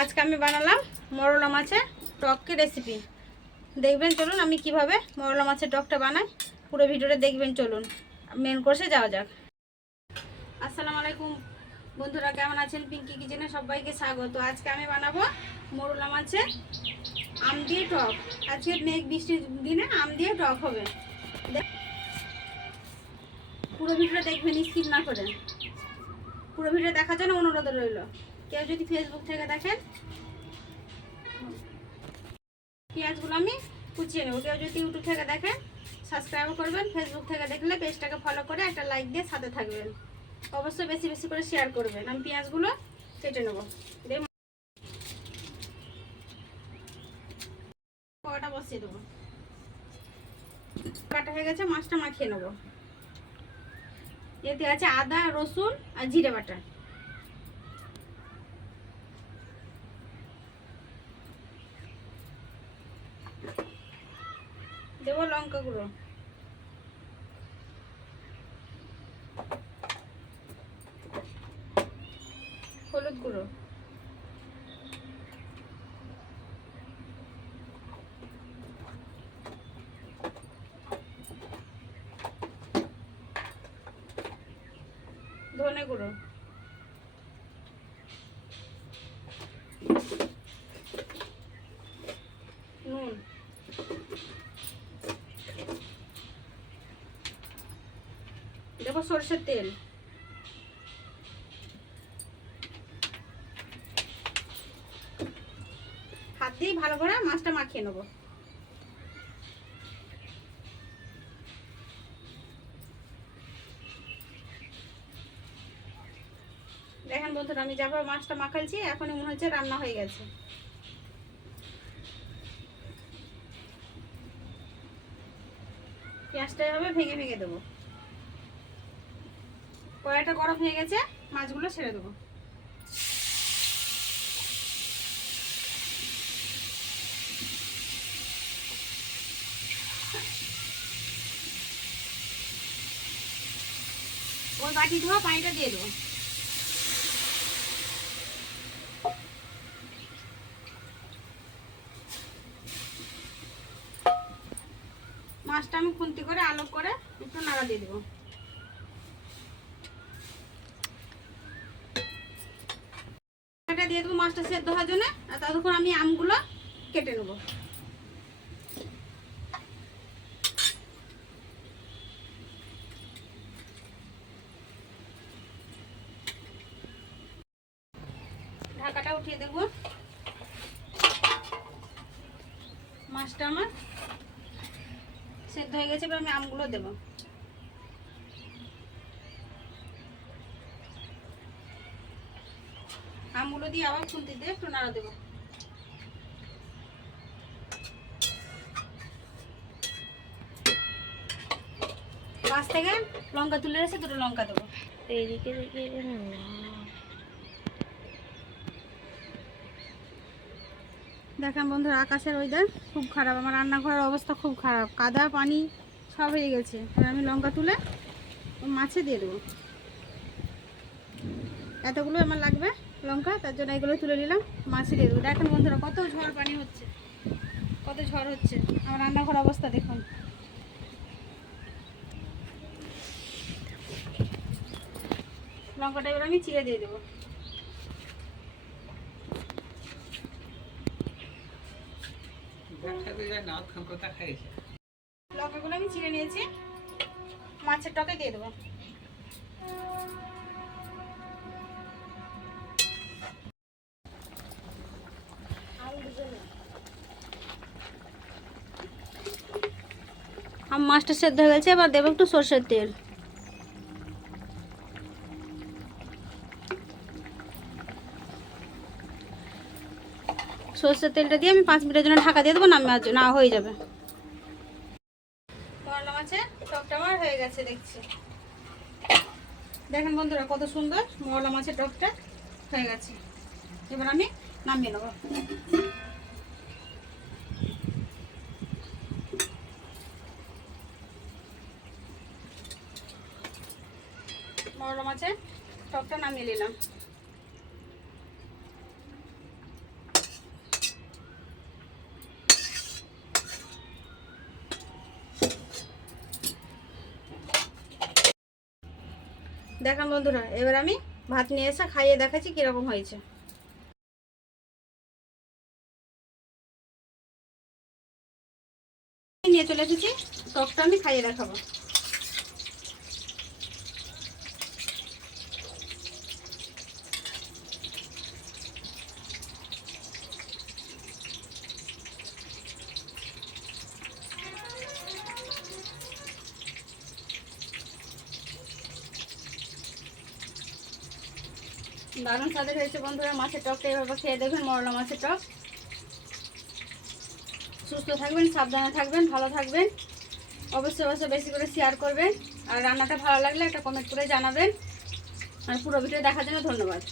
আজকে আমি বানালাম মরলা মাছের টক রেসিপি। দেখবেন চলুন আমি কিভাবে মরলা মাছের টকটা বানাই, পুরো ভিডিওটা দেখবেন। চলুন মেন কোর্সে যাওয়া যাক। আসসালামু আলাইকুম বন্ধুরা, কেমন আছেন? পিঙ্কি কিচেনে সবাইকে স্বাগত। আজকে আমি বানাবো মরলা মাছের আম দিয়ে টক। আজকে মেঘ বৃষ্টির দিনে আম দিয়ে টক হবে। পুরো ভিডিওটা দেখবেন, স্কিপ না করে। পুরো ভিডিও দেখার জন্য অনুরোধ রইল। কেউ যদি ফেসবুক থেকে দেখেন, পেঁয়াজগুলো আমি কুচিয়ে নেবো। কেউ যদি ইউটিউব থেকে দেখেন, সাবস্ক্রাইব করবেন। ফেসবুক থেকে দেখলে পেজটাকে ফলো করে একটা লাইক দিয়ে সাথে থাকবেন। অবশ্যই বেশি বেশি করে শেয়ার করবেন। আমি পেঁয়াজগুলো কেটে নেবো। কড়াটা বসিয়ে দেবো। কাটা হয়ে গেছে, মাছটা মাখিয়ে নেবো। এতে আছে আদা, রসুন আর জিরে বাটা। দেবো লঙ্কা গুঁড়ো, হলুদ গুঁড়ো, ধনে গুঁড়ো, নুন, দেবো সরষের তেল, হাত দিয়ে ভালো করে মাছটা মাখিয়ে নেবো। দেখেন বন্ধুরা, আমি যেভাবে মাছটা মাখাইছি এখনই মনে হচ্ছে রান্না হয়ে গেছে। পেঁয়াজটা এভাবে ভেঙে ভেঙে দেবো। কড়াইটা গরম হয়ে গেছে, মাছগুলো ছেড়ে দেবো। ওই বাটি ধোয়া পানিটা দিয়ে দেবো। মাছটা আমি খুন্তি করে আলো করে একটু নাড়া দিয়ে দেবো। এটা দিয়ে দেবো মাছটা সেদ্ধ হওয়ার জন্য। আর ততক্ষণ আমি আমগুলো কেটে নেবো। ঢাকাটা উঠিয়ে দেবো। মাছটা আমার সেদ্ধ হয়ে গেছে, এবার আমি আমগুলো দেবো। আমগুলো দিয়ে আবার খুন্তি দিয়ে একটু নাড়া দেবো। মাছ থেকে লঙ্কা তুলে রেখে দুটো লঙ্কা দেবো। এইদিকে দেখেন বন্ধুরা, আকাশের ওয়েদার খুব খারাপ। আমার রান্নাঘরের অবস্থা খুব খারাপ, কাদা পানি সব হয়ে গেছে। আর আমি লঙ্কা তুলে মাছে দিয়ে দেবো। এতগুলো আমার লাগবে লঙ্কা, তার জন্য এগুলো তুলে নিলাম, মাছে দিয়ে দেবো। দেখেন বন্ধুরা, কত ঝড় পানি হচ্ছে, কত ঝড় হচ্ছে। আমার রান্নাঘর অবস্থা দেখুন। লঙ্কাটা এবার আমি চিড়ে দিয়ে দেবো। লঙ্কাগুলো আমি চিড়ে নিয়েছি, মাছের টকে দিয়ে দেবো। মাছটা সেদ্ধ হয়ে গেছে, এবার দেবো একটু সরষের তেল। সরষের তেলটা দিয়ে আমি 5 মিনিটের জন্য ঢাকা দিয়ে দেবো, না হয়ে যাবে। মরলা মাছের টকটা আমার হয়ে গেছে দেখছি। দেখেন বন্ধুরা, কত সুন্দর মরলা মাছের টকটা হয়ে গেছে। এবার আমি নামিয়ে নেবো। মরলা মাছের টকটা নামিয়ে নিলাম। দেখান বন্ধুরা, এবার আমি ভাত নিয়ে এসে খাইয়ে দেখাচ্ছি কীরকম হয়েছে। নিয়ে চলে এসেছি, টকটা আমি খাইয়ে দেখাবো। দারুণ স্বাদের হয়েছে বন্ধুরা মাছের টকটা, এভাবে খেয়ে দেখবেন মরলা মাছের টক। সুস্থ থাকবেন, সাবধানে থাকবেন, ভালো থাকবেন। অবশ্যই অবশ্যই বেশি করে শেয়ার করবেন। আর রান্নাটা ভালো লাগলে একটা কমেন্ট করে জানাবেন। আর পুরো ভিডিও দেখার জন্য ধন্যবাদ।